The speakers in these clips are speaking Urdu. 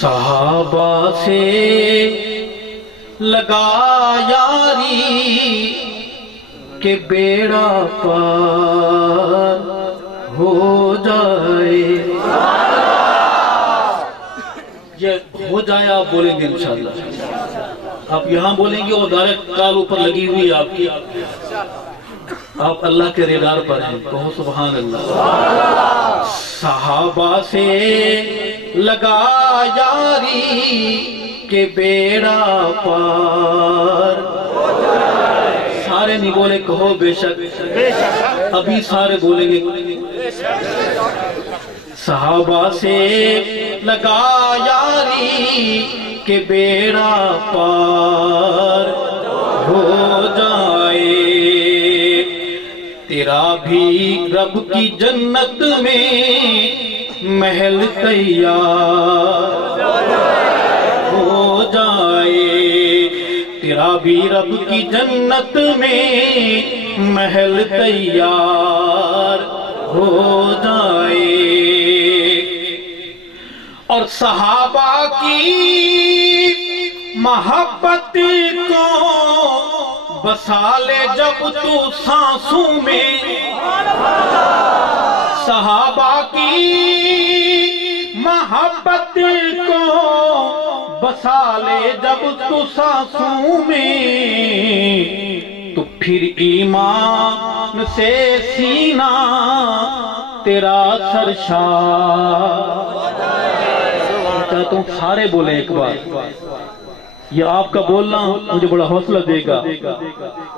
صحابہ سے لگا یاری کہ بیڑا پار ہو جائے. یہ ہو جائے آپ بولیں گے انشاءاللہ. آپ یہاں بولیں گے اور ڈائریکٹ کال اوپر لگی ہوئی آپ کی. آپ اللہ کے ریڈار پر ہیں. کہو سبحان اللہ. صحابہ سے لگا یاری کہ بیڑا پار. سارے نہیں بولے کہو بے شک. ابھی سارے بولیں گے. صحابہ سے لگا یاری کہ بیڑا پار ہو جائے. تیرا بھی رب کی جنت میں محل تیار ہو جائے. تیرا بھی رب کی جنت میں محل تیار ہو جائے. اور صحابہ کی محبت کو بسا لے جب تو سانسوں میں. صحابہ کی محبت کو بسا لے جب تو سانسوں میں. تو پھر ایمان سے سینہ تیرا سرشار. چاہتا ہوں سارے بولیں ایک بار. یہ آپ کا بولنا مجھے بڑا حوصلہ دے گا.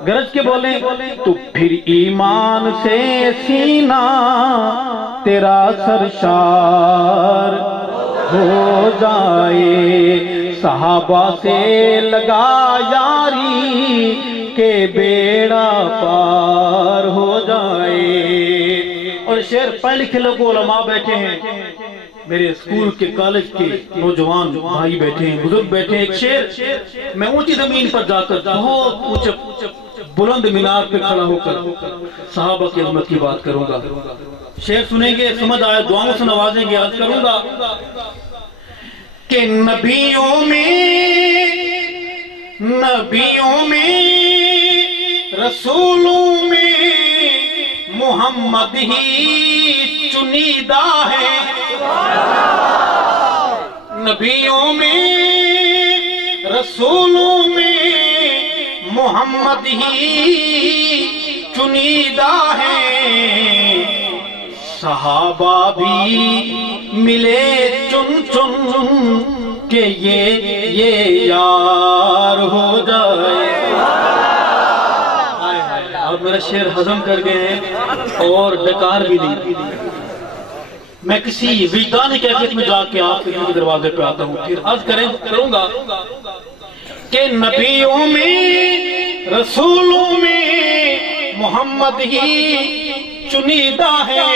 گرج کے بولیں. تو پھر ایمان سے سینہ تیرا سرشار ہو جائے. صحابہ سے لگا یاری کہ بیڑا پار ہو جائے. اور شعر پڑھ لکھے لوگ علماء بیٹھے ہیں, میرے اسکول کے کالج کے نوجوان بھائی بیٹھے ہیں, بزرگ بیٹھے ہیں. ایک شعر میں اونچی زمین پر جا کر بہت اونچے بلند مینار پہ کھڑا ہو کر صحابہ کی عظمت کی بات کروں گا. شعر سنیں گے, سمجھ آئے, دعاؤں سے نوازیں گے. عرض کروں گا کہ نبیوں میں رسولوں میں محمد ہی چنیدہ ہے. نبیوں میں رسولوں میں محمد ہی چنیدہ ہے. صحابہ بھی ملے چن چن کہ یہ یار ہو جائے. آپ میرا شعر ہضم کر گئے ہیں اور ڈکار بھی نہیں. میں کسی وجدانی کیفیت میں جا کے آپ کے دروازے پہ آتا ہوں. پھر عرض کروں گا کہ نبیوں میں رسولوں میں محمد ہی چنیدہ ہے.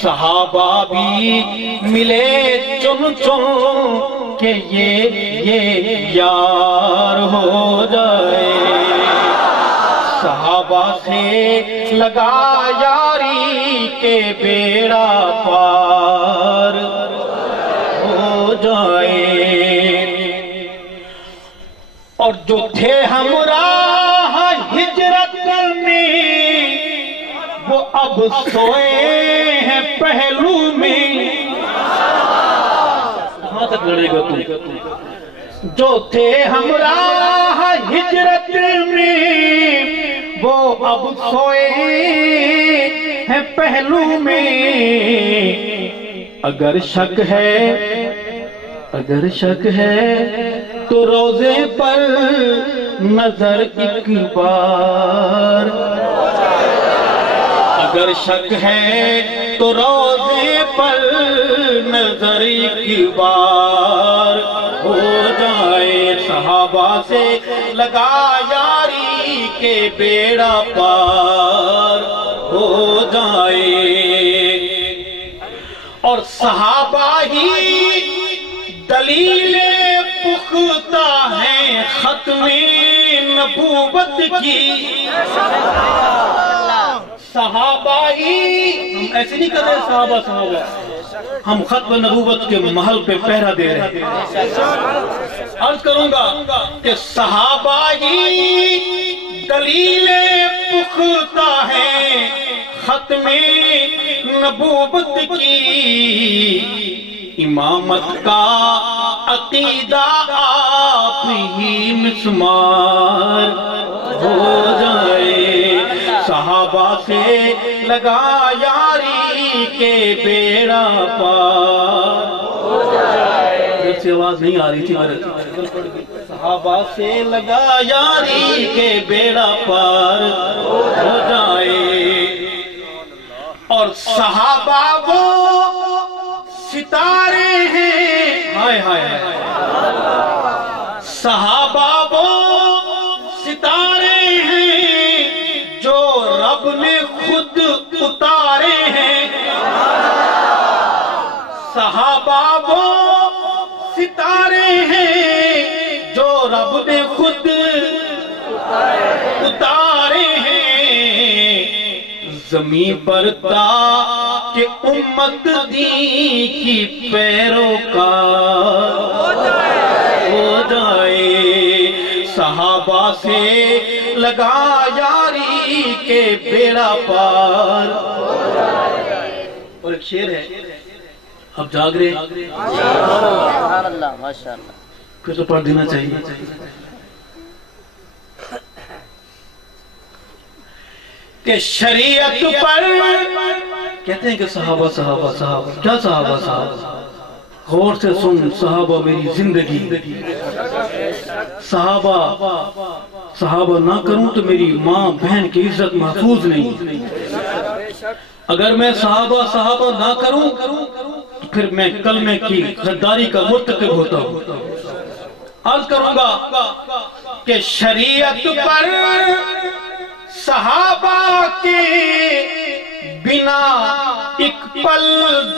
صحابہ بھی ملے چن چن کہ یہ یار ہو جائے. صحابہ سے لگا یاری کہ بیڑا پار ہو جائے. اور جو تھے ہمراہ ہجرت میں وہ اب سوئے ہیں پہلو میں. کہاں تک لڑے گا تو. جو تھے ہمراہ ہجرت میں وہ اب سوئے ہیں پہلو میں. اگر شک ہے تو روزے پر نظر ایک بار. اگر شک ہے تو روزے پر نظر ایک بار ہو جائے. صحابہ سے لگا یاری کہ بیڑا پار ہو جائے. اور صحابہ ہی دلیل پختہ ہیں ختم نبوت کی. صحابہ ہی، ہم ایسے نہیں کر رہے صحابہ صحابہ، ہم ختم نبوت کے محل پہ پہرا دے رہے ہیں۔ عرض کروں گا کہ صحابہ ہی دلیل پختہ ہے ختم نبوت کی، امامت کا عقیدہ آپ ہی مسمار ہو جائے، صحابہ سے لگا یاری کے بیڑا پار ہو جائے۔ دل سے آواز نہیں آ رہی تھی میرے، صحابہ سے لگا یاری کے بیڑا پار ہو جائے، اور صحابہ وہ ستارے ہیں، ہائے ہائے ہائے، صحابہ وہ ستارے ہیں جو رب نے خود اتارے ہیں، صحابہ وہ ستارے ہیں جو رب نے خود اتارے ہیں، زمین پر تا کہ امت دین کی پیروکار ہو جائے، صحابہ سے لگا یاری کے بیڑا پار ہو جائے۔ اور ایک شعر ہے، اب جاگ رہے پھر تو پڑھ دینا چاہیے۔ کہ شریعت پر کہتے ہیں کہ صحابہ صحابہ صحابہ، کیا صحابہ صحابہ؟ غور سے سن صحابہ میری زندگی، صحابہ نہ کروں تو میری ماں بہن کی عزت محفوظ نہیں، اگر میں صحابہ نہ کروں تو پھر میں کلمے کی غداری کا مرتکب ہوتا ہوں۔ عرض کروں گا کہ شریعت پر صحابہ کے بنا ایک پل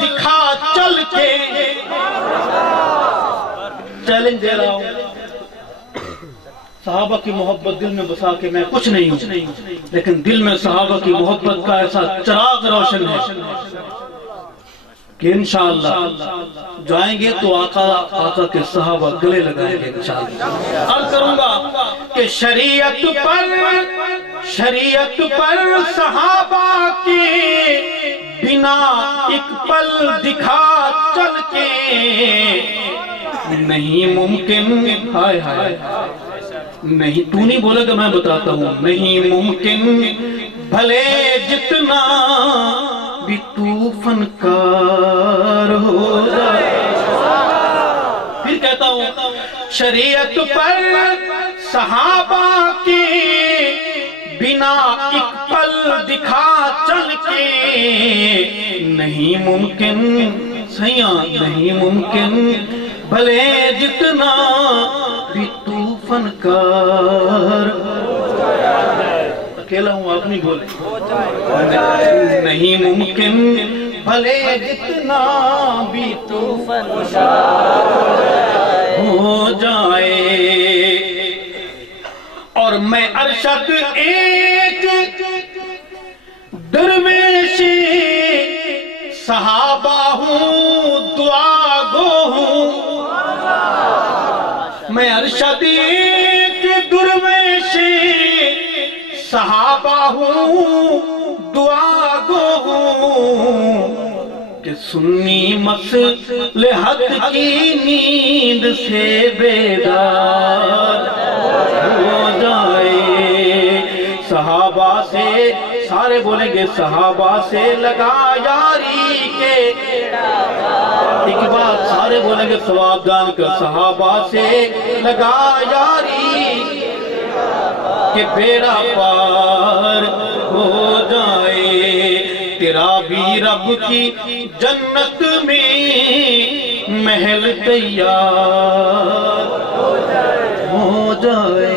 دکھا چل کے، چیلنج دے رہا ہوں، صحابہ کی محبت دل میں بسا کے میں کچھ نہیں ہوں، لیکن دل میں صحابہ کی محبت کا ایسا چراغ روشن ہے کہ انشاءاللہ جائیں گے تو آقا کے صحابہ گلے لگائیں گے انشاءاللہ۔ عرض کروں گا کہ شریعت پر صحابہ کے بنا ایک پل دکھا چل کے نہیں ممکن، ہائے ہائے نہیں، تو نہیں بولے کہ میں بتاتا ہوں، نہیں ممکن بھلے جتنا بھی تو فنکار ہو جائے۔ پھر کہتا ہوں شریعت پر صحابہ کے بنا ایک پل دکھا چل کے نہیں ممکن، سیاں نہیں ممکن بھلے جتنا بھی تو فنکار، اکیلا ہوں آپ نہیں بولے، نہیں ممکن بھلے جتنا بھی تو فنکار ہو جائے، اور میں ارشد ایک درویش صحابہ ہوں، دعا گو ہوں، میں ارشد ایک درویش صحابہ ہوں، دعا گو ہوں، کہ سنی مصلحت کی نیند سے بیدار ہو جائے، صحابہ سے سارے بولیں گے صحابہ سے لگا یاری کے، ایک بات سارے بولیں گے ثواب جان کر، صحابہ سے لگا یاری کہ بیڑا پار ہو جائے، تیرا بھی رب کی جنت میں محل تیار ہو جائے۔